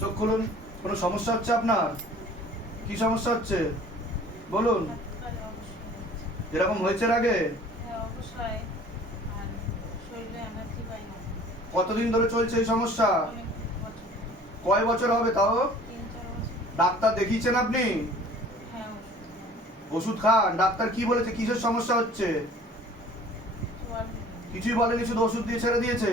চোখ খুলুন। কোনো সমস্যা হচ্ছে আপনার? কি সমস্যা হচ্ছে? বলুন। এরকম হয়েছে আগে? কতদিন ধরে চলছে এই সমস্যা? কয় বছর হবে তাও? ডাক্তার দেখিয়েছেন আপনি? ওষুধ খান। ডাক্তার কি বলেছে? কিসের সমস্যা হচ্ছে? কিছুই বলেনি, শুধু ওষুধ দিয়ে ছেড়ে দিয়েছে।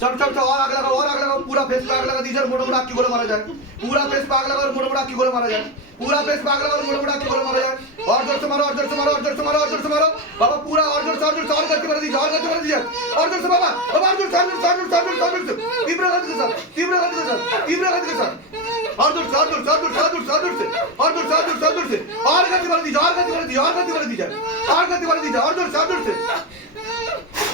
चलो चलो चलो और आग लगाओ और आग लगाओ पूरा फेस पे आग लगा दीजिए मोटा मोटा की गोले मारा जाए पूरा फेस पे आग लगा और मोटा मोटा की गोले मारा जाए पूरा फेस पे आग लगा और मोटा मोटा की गोले मारा जाए और ज़ोर से मारो और ज़ोर से मारो और ज़ोर से मारो और ज़ोर से मारो बाबा पूरा और ज़ोर से और ज़ोर से और करके मार दीजिए और करके मार दीजिए और ज़ोर से बाबा बाबा और ज़ोर से और ज़ोर से और ज़ोर से और ज़ोर से तीव्र गति के साथ तीव्र गति के साथ तीव्र गति के साथ और ज़ोर से और ज़ोर से और ज़ोर से और ज़ोर से और ज़ोर से और ज़ोर से और ज़ोर से और गति मार दीजिए और गति मार दीजिए और गति मार दीजिए और गति मार दीजिए और ज़ोर से और ज़ोर से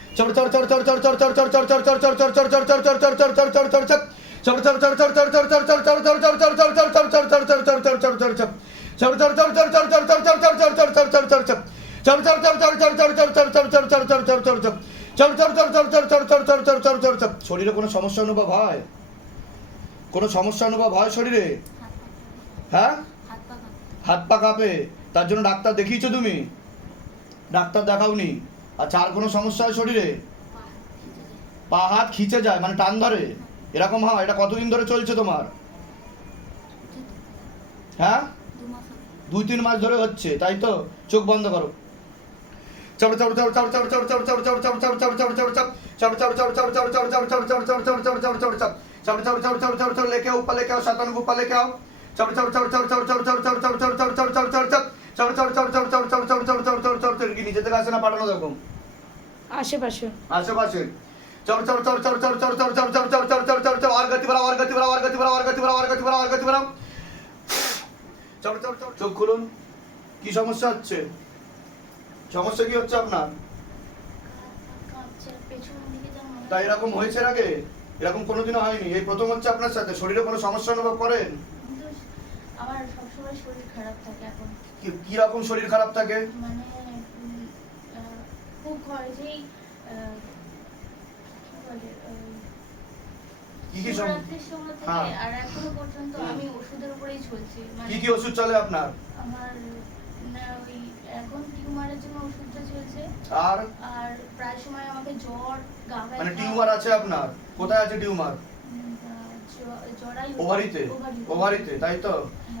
চড় চড় চড় চড় চড় চড় চড় চড় চড় চড় চড় চড় চড় চড় শরীরে কোনো সমস্যা অনুভব হয় কোনো সমস্যা অনুভব হয় শরীরে হ্যাঁ হাত পা কাঁপে। হাত পা কাঁপে তার জন্য ডাক্তার দেখিয়েছো তুমি ডাক্তার দেখাওনি আচ্ছা আর কোনো সমস্যা হয় শরীরে পা হাত খিচে পা হাত খিচে যায় যায় মানে টান ধরে এরকম হয় এটা কতদিন ধরে চলছে তোমার হ্যাঁ দু মাস হবে। দুই তিন মাস ধরে হচ্ছে তাই তো চোখ বন্ধ করো চড় চড় চড় চড় চড় চড় চড় চড় চড় চড় চড় চড় চড় চড় চড় চড় চড় চড় চড় চড় চড় চড় চড় চড় চড় চড় চড় চড় চড় चढ़ चढ़ चढ़ चढ़ चढ़ चढ़ लेके आओ ऊपर लेके आओ शैतान को ऊपर लेके आओ चढ़ चढ़ चढ़ चढ़ चढ़ चढ़ चढ़ चढ़ चढ़ चढ़ चढ़ चढ़ चढ़ চলো চলো চলো চলো চলো চলো চলো চলো চলো চলো চলো চলো কি নিচে থেকে আসে না পাঠানো এরকম আশেপাশে আশেপাশে চলো চলো চলো চলো চলো চলো চলো চলো চলো চলো চলো চলো চলো চলো আর গতি বাড়াও আর গতি বাড়াও আর গতি বাড়াও আর গতি বাড়াও আর গতি বাড়াও আর গতি বাড়াও চড় চলো চলো চোখ খুলুন কি সমস্যা হচ্ছে সমস্যা কি হচ্ছে আপনার তাই এরকম হয়েছে আগে এরকম কোনোদিনও হয়নি এই প্রথম হচ্ছে আপনার সাথে শরীরে কোনো সমস্যা অনুভব করেন আমার সবসময় শরীর খারাপ থাকে এখন কি রকম শরীর খারাপ থাকে? মানে খুব কি কি কি সম- শিবরাত্রির সময় থেকে হ্যাঁ। আর এখনও পর্যন্ত আমি ওষুধের উপরেই চলছি। কি কি ওষুধ চলে আপনার? আমার না ওই এখন টিউমারের জন্য ওষুধটা চলছে। আর? আর প্রায় সময় আমাকে জ্বর গা মানে টিউমার আছে আপনার? কোথায় আছে টিউমার? ওভারিতে। ওভারিতে। তাই তো? হ্যাঁ।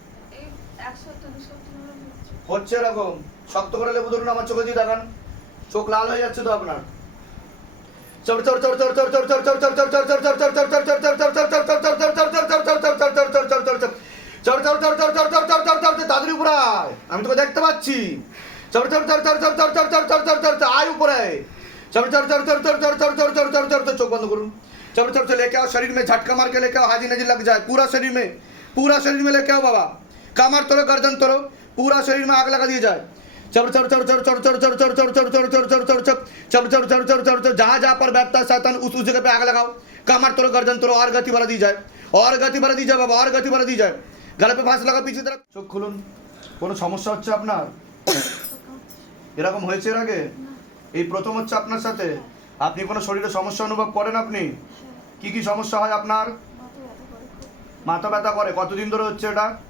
হচ্ছে। হচ্ছে এরকম শক্ত করে লেবু ধরুন আমার চোখে দিয়ে দেখান চোখ লাল হয়ে যাচ্ছে তো আপনার তাদের উপরে আয়। আমি তোকে দেখতে পাচ্ছি আয় উপরে चोख बंद करूँ चलो चलो चलो लेके आओ शरीर में झटका मार के लेके आओ हाजी नजी लग जाए पूरा शरीर में पूरा शरीर में लेके आओ बाबा कमर तोड़ो गर्दन तोड़ो पूरा शरीर में आग लगा दिया जाए चढ़ चढ़ चढ़ चढ़ चढ़ चढ़ चढ़ चढ़ चढ़ चढ़ चढ़ चढ़ चढ़ चढ़ चढ़ चढ़ चढ़ चढ़ चढ़ चढ़ जहाँ जहाँ पर बैठता है शैतान उस उस जगह पे आग लगाओ कमर तोड़ो गर्दन तोड़ो और गति बढ़ा दी जाए और गति बढ़ा दी जाए बाबा और गति बढ़ा दी जाए गले पे फांस लगा पीछे तरफ চোখ খুলুন কোনো সমস্যা হচ্ছে আপনার এরকম হয়েছে এর আগে এই প্রথম হচ্ছে আপনার সাথে আপনি কোনো শরীরে সমস্যা অনুভব করেন আপনি কি কি সমস্যা হয় আপনার মাথা ব্যথা করে খুব। মাথা ব্যথা করে কতদিন ধরে হচ্ছে এটা অনেক দিন ধরে।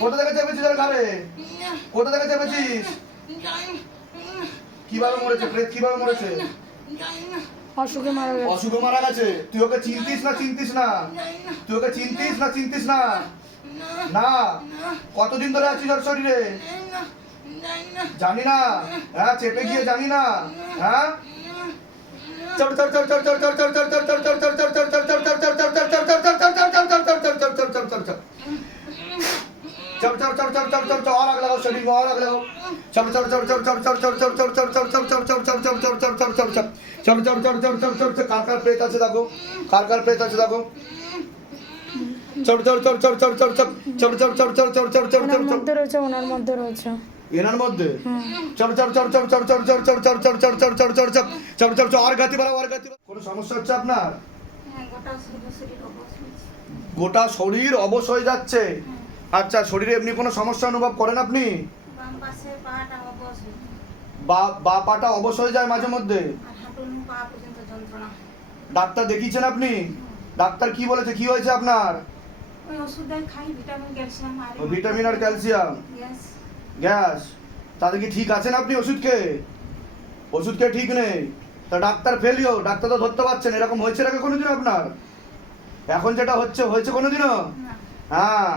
কোথা থেকে চেপেছিস ওর ঘাড়ে কোথা থেকে চেপেছিস কীভাবে মরেছে প্রেত কীভাবে মরেছে অসুখে মারা গেছে অশুভ মারা গেছে তুই ওকে চিনতিস না চিনতিস না তুই ওকে চিনতিস না চিনতিস না না কতদিন ধরে আছিস ওর শরীরে জানি না হ্যাঁ চেপে গিয়ে জানি না হ্যাঁ চড় চড় চড় চড় চড় চড় চড় চড় চড় চড় চড় চড় চড় চড় চড় চড় চড় চড় আগ লাগাও শরীর কার কার প্রেত আছে দেখো কার কার প্রেত আছে দেখো মধ্যে রয়েছে ওনার মধ্যে রয়েছে এনার মধ্যে চর চর চড় চর চর চড় চড় চড় চড় চড় চড় আর গাতি বাড়াও আর গাতি কোনো সমস্যা হচ্ছে আপনার গোটা শরীর অবশ হয়ে যাচ্ছে আচ্ছা শরীরে এমনি কোনো সমস্যা অনুভব করেন আপনি। বা পাটা অবশ হয়ে যায় মাঝে মধ্যে? ডাক্তার দেখিয়েছেন আপনি? ডাক্তার কি বলেছে কি হয়েছে আপনার? ভিটামিন আর ও ভিটামিন আর ক্যালসিয়াম? গ্যাস। তাতে কি ঠিক আছেন আপনি ওষুধকে? ওষুধকে ঠিক নেই। তা ডাক্তার ফেলিও ডাক্তার তো ধরতে পারছেন এরকম হয়েছে নাকি কোনোদিন আপনার? এখন যেটা হচ্ছে হয়েছে কোনোদিনও? হ্যাঁ।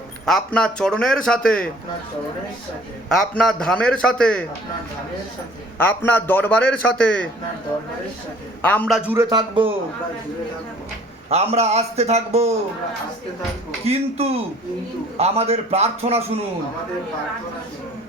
আপনার চরণের সাথে, আপনার ধামের সাথে, আপনার দরবারের সাথে আমরা জুড়ে থাকব। আমরা আসতে থাকব। কিন্তু আমাদের প্রার্থনা শুনুন।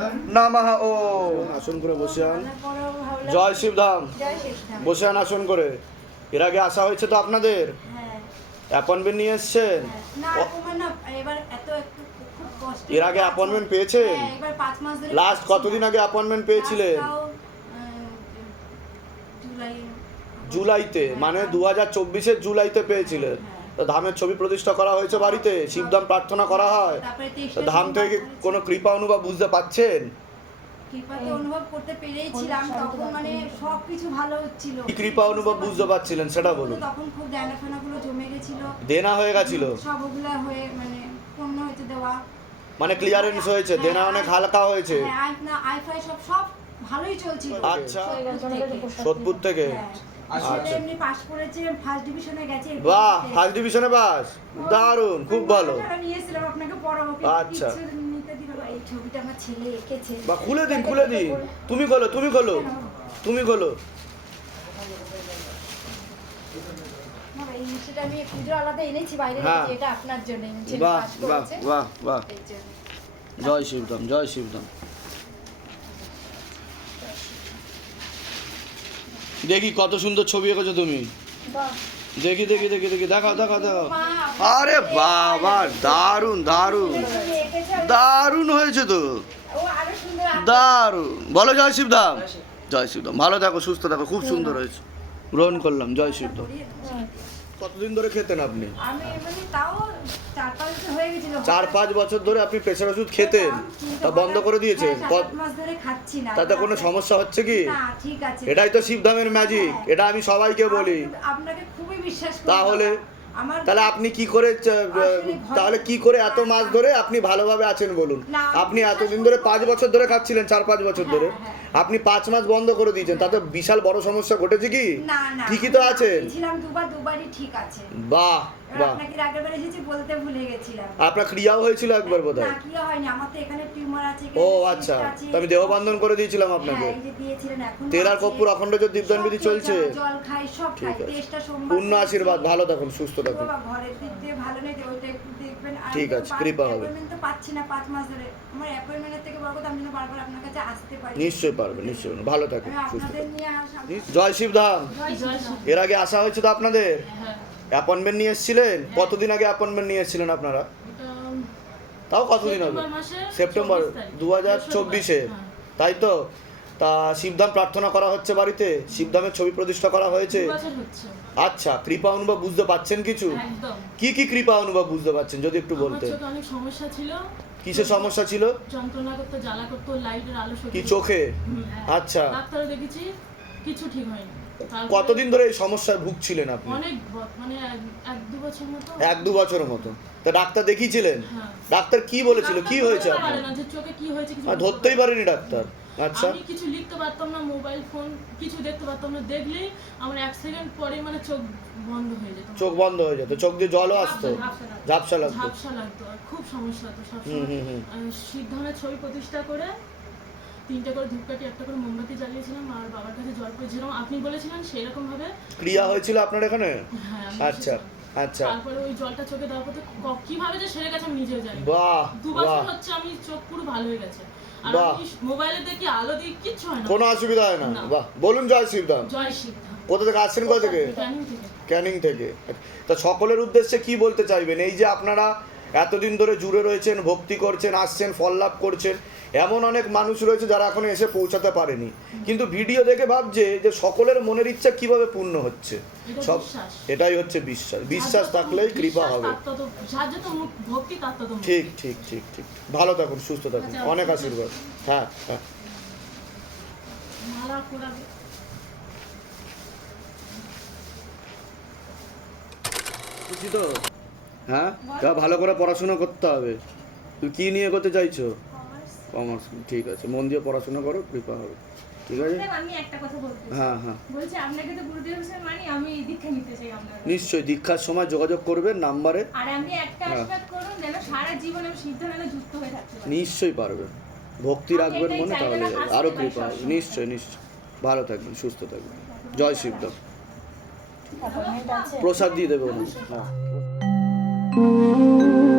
রূপিরানন্দম নমঃ ওম আসন করে বসে আন। জয় শিবধাম। বসে আন আসন করে। এর আগে আসা হয়েছে তো আপনাদের? হ্যাঁ। অ্যাপয়েন্টমেন্ট নিয়ে এসছেন? না ও- তোমার না এবার এত একটু খুব কষ্ট এর আগে অ্যাপয়েন্টমেন্ট পেয়েছেন? হ্যাঁ, লাস্ট কতদিন আগে অ্যাপয়েন্টমেন্ট পেয়েছিলেন? জুলাইতে মানে দু হাজার চব্বিশের জুলাইতে পেয়েছিলেন। ধামের ছবি প্রতিষ্ঠা করা হয়েছে বাড়িতে শিবধাম প্রার্থনা করা হয়। ধাম থেকে কোনো কৃপা অনুভব বুঝতে পাচ্ছেন? তখন মানে কৃপা অনুভব বুঝতে পারছিলেন সেটা বলুন। তখন খুব দেনা জমে গেছিল। দেনা হয়ে গেছিল? হয়ে মানে পূর্ণ হয়েছে দেওয়া। মানে ক্লিয়ারেন্স হয়েছে দেনা অনেক হালকা হয়েছে। হ্যাঁ, আই- না আইফাই সব সব ভালোই চলছিল। আচ্ছা। সোদপুর থেকে। সোদপুর থেকে। ছেলে এমনি পাস করেছে ফার্স্ট ডিভিশনে গেছে বাহ ফার্স্ট ডিভিশনে পাস দারুণ খুব ভালো। নিয়েছিলাম আপনাকে পড়াবো আচ্ছা। কিচ্ছু নিতে দিল না। এই ছবিটা আমার ছেলে এঁকেছে। বা খুলে দিন খুলে দিন। তুমি খোলো তুমি খোলো তুমি খোলো। বাবা, এই মিষ্টিটা আমি পুজো আলাদা এনেছি বাইরে হ্যাঁ। এটা আপনার জন্য। বাহ বাহ বাহ বাহ। জয় শিবধাম জয় শিবধাম। দেখি কত সুন্দর ছবি এঁকেছো তুমি। দেখি দেখি দেখি দেখি, দেখাও দেখাও দেখাও। আরে বাবা, দারুণ দারুণ। দারুণ দারুণ হয়েছে তো। দারুণ। বলো জয় শিবধাম। জয় শিবধাম। ভালো থাকো, সুস্থ থাকো, খুব সুন্দর হয়েছে। গ্রহণ করলাম, জয় শিবধাম। কতদিন ধরে খেতেন আপনি? আমি মানে তাও চার পাঁচ বছর হয়ে গেছিল। চার পাঁচ বছর ধরে আপনি প্রেশার ওষুধ খেতেন? তা বন্ধ করে দিয়েছেন? মাস ধরে খাচ্ছি না তাতে কোনো সমস্যা হচ্ছে কি? না ঠিক আছে। এটাই তো শিবধামের ম্যাজিক এটা আমি সবাইকে বলি। আপনাকে খুবই বিশ্বাস করি তাহলে? তাহলে আপনি কি করে তাহলে কি করে এত মাছ ধরে আপনি ভালোভাবে আছেন বলুন? আপনি এতদিন ধরে পাঁচ বছর ধরে খাচ্ছিলেন চার পাঁচ বছর ধরে। হ্যাঁ, হ্যাঁ। আপনি পাঁচ মাস বন্ধ করে দিয়েছেন তাতে বিশাল বড় সমস্যা ঘটেছে কি? ঠিকই তো দুবার দুবারই ঠিক আছে। বাহ! আপনাকে আগের এসেছি বলতে ভুলে গেছিলাম। আপনার ক্রিয়াও হয়েছিল একবার বোধ না কি হয়নি আমার তো এখানে টিউমার আছে ও আচ্ছা। আমি দেহবন্ধন করে দিয়েছিলাম আপনাকে। হ্যাঁ, দিয়েছিলেন এখন আর অখণ্ড যে দীপদান বিধি চলছে? জল খাই সব খাই তেষ্টা সোমবার পূর্ণ আশীর্বাদ ভালো থাকুন সুস্থ থাকুন। ঘরের দিক দিয়ে ভালো নেই ওইটা একটু দেখবেন। ঠিক আছে, কৃপা হবে। appointment তো পাচ্ছি না পাঁচ মাস ধরে। আমার অ্যাপয়েন্টমেন্টের থেকে বড় কথা আমি যেন বারবার আপনার কাছে আসতে পারি। নিশ্চয়ই পারবে নিশ্চয়ই ভালো থাকুন সুস্থ জয় শিবধাম। এর আগে আসা হয়েছে তো আপনাদের? হ্যাঁ। অ্যাপয়েন্টমেন্ট নিয়ে এসেছিলেন? কতদিন আগে অ্যাপয়েন্টমেন্ট নিয়ে এসেছিলেন আপনারা? তাও কতদিন হবে? সেপ্টেম্বর সেপ্টেম্বর দু হাজার চব্বিশে। হ্যাঁ। তাই তো? তা শিবধাম প্রার্থনা করা হচ্ছে বাড়িতে? শিবধামের ছবি প্রতিষ্ঠা করা হয়েছে? আচ্ছা কৃপা অনুভব বুঝতে পাচ্ছেন কিছু? কি কি কৃপা অনুভব বুঝতে পারছেন যদি একটু চোখে অনেক সমস্যা ছিল। কিসের সমস্যা ছিল? যন্ত্রণা করতো জ্বালা করতো লাইটের আলো কি চোখে? হ্যাঁ। আচ্ছা। ডাক্তার দেখেছি কিছু ঠিক হয়নি। কতদিন ধরে এই সমস্যায় ভুগছিলেন আপনি? মানে এক- দু বছর মতো। তা ডাক্তার দেখিয়েছিলেন? হ্যাঁ। ডাক্তার কি বলেছিল? কি হয়েছে আপনার? ধরতেই পারেনি ডাক্তার। আচ্ছা। আমি কিছু লিখতে পারতাম না মোবাইল ফোন কিছু দেখতে পারতাম না। দেখলেই আমার এক সেকেন্ড পরে মানে চোখ বন্ধ হয়ে যেত। চোখ বন্ধ হয়ে যেত। চোখ দিয়ে জলও আসতো। ঝাপসা লাগতো। ঝাপসা লাগতো। খুব সমস্যা হতো সবসময়। সিদ্ধানের ছবি প্রতিষ্ঠা করে তিনটে করে ধূপকাঠি একটা করে মোমবাতি জ্বালিয়েছিলাম আর বাবার কাছে জল পড়েছিলাম আপনি বলেছিলেন ভাবে ক্রিয়া হয়েছিল আপনার এখানে? হ্যাঁ আচ্ছা আচ্ছা। তারপরে ওই জলটা চোখে দেওয়ার পর কীভাবে যে সেরে গেছে আমি নিজেও জানি বাহ দু বছর হচ্ছে আমি চোখ পুরো ভালো হয়ে গেছে। আর আমি মোবাইলে দেখি আলো দিই কিচ্ছু হয় না। কোনো অসুবিধা হয় না। বাহ বলুন জয় শিবধাম। জয় কোথা থেকে আসছেন কোথা থেকে। ক্যানিং থেকে। তা সকলের উদ্দেশ্যে কি বলতে চাইবেন? এই যে আপনারা এতদিন ধরে জুড়ে রয়েছেন ভক্তি করছেন আসছেন ফল লাভ করছেন। এমন অনেক মানুষ রয়েছে যারা এখনও এসে পৌঁছাতে পারেনি। কিন্তু ভিডিও দেখে ভাবছে যে সকলের মনের ইচ্ছা কীভাবে পূর্ণ হচ্ছে। সব এটাই হচ্ছে বিশ্বাস। বিশ্বাস থাকলেই কৃপা হবে। ঠিক ঠিক ঠিক ঠিক। ভালো থাকুন সুস্থ থাকুন। আচ্ছা, অনেক আশীর্বাদ। হ্যাঁ হ্যাঁ। তো? হ্যাঁ? তা ভালো করে পড়াশোনা করতে হবে। তুমি কী নিয়ে করতে চাইছো? কমার্স ঠিক আছে। মন দিয়ে পড়াশোনা করো কৃপা হবে। ঠিক আছে? আমি একটা কথা বলতে হ্যাঁ হ্যাঁ। বলছি আপনাকে তো গুরুদেব হিসেবে মানি আমি দীক্ষা নিতে চাই আপনার। নিশ্চয়ই দীক্ষার সময় যোগাযোগ করবে নাম্বারে। আর আমি একটা হ্যাঁ। আশীর্বাদ করুন যেন সারা জীবন আমি সিদ্ধান্ত যুক্ত হয়ে থাকতে পারি। নিশ্চয়ই পারবে। ভক্তি রাখবেন মনে তাহলে আরও কৃপা হবে। সবসময়। নিশ্চয়ই নিশ্চয়ই। ভালো থাকবেন সুস্থ থাকবেন। জয় শিবদা প্রসাদ দিয়ে দেবে Música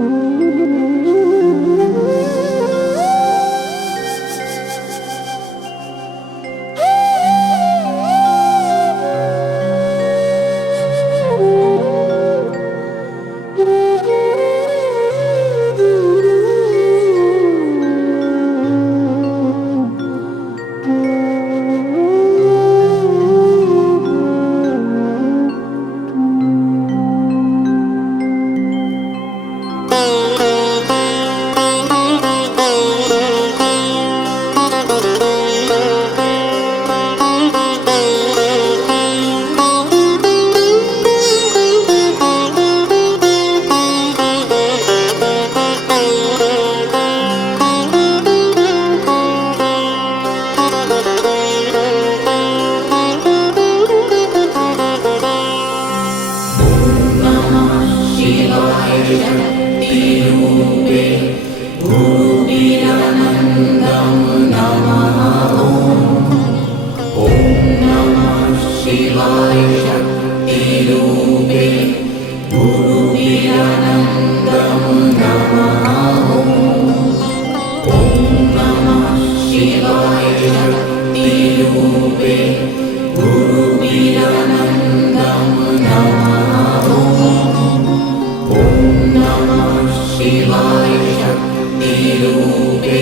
शक्तिरूपे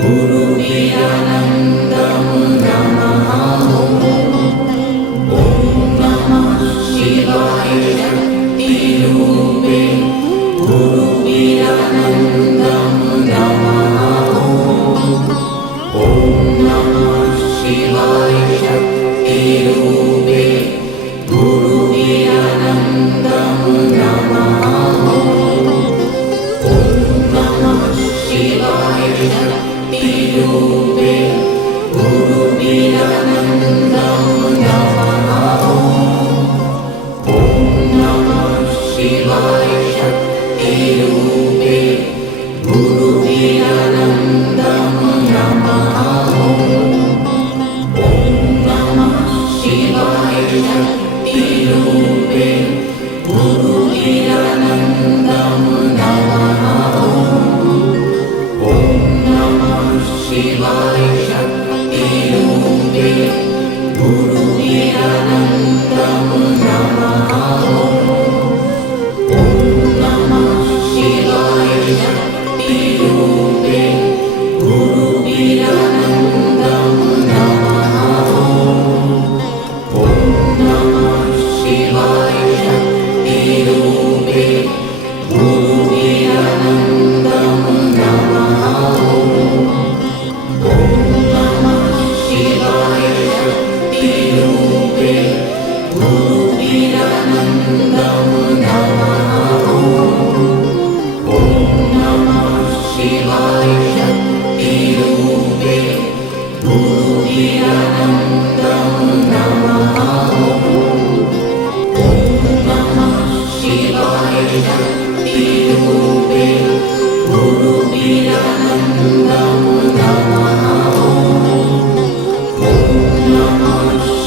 गुरुविरनन्दं नमः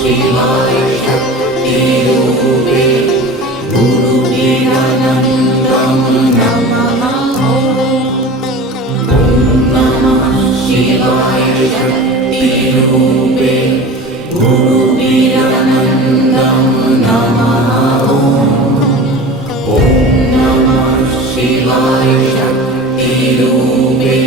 शिवायशक्तिरूपे गुरुवीरानन्दं नमः ॐ नमः शिवाय शक्तिरूपे गुरुवीरानन्दं नमः ॐ नमः शिवाय शक्तिरूपे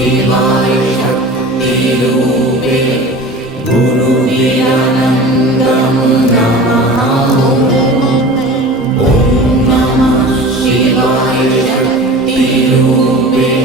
शिवाय शक्तिरूपे गुरुविरनन्दं नमः ॐ नमः शिवाय शक्तिरूपे।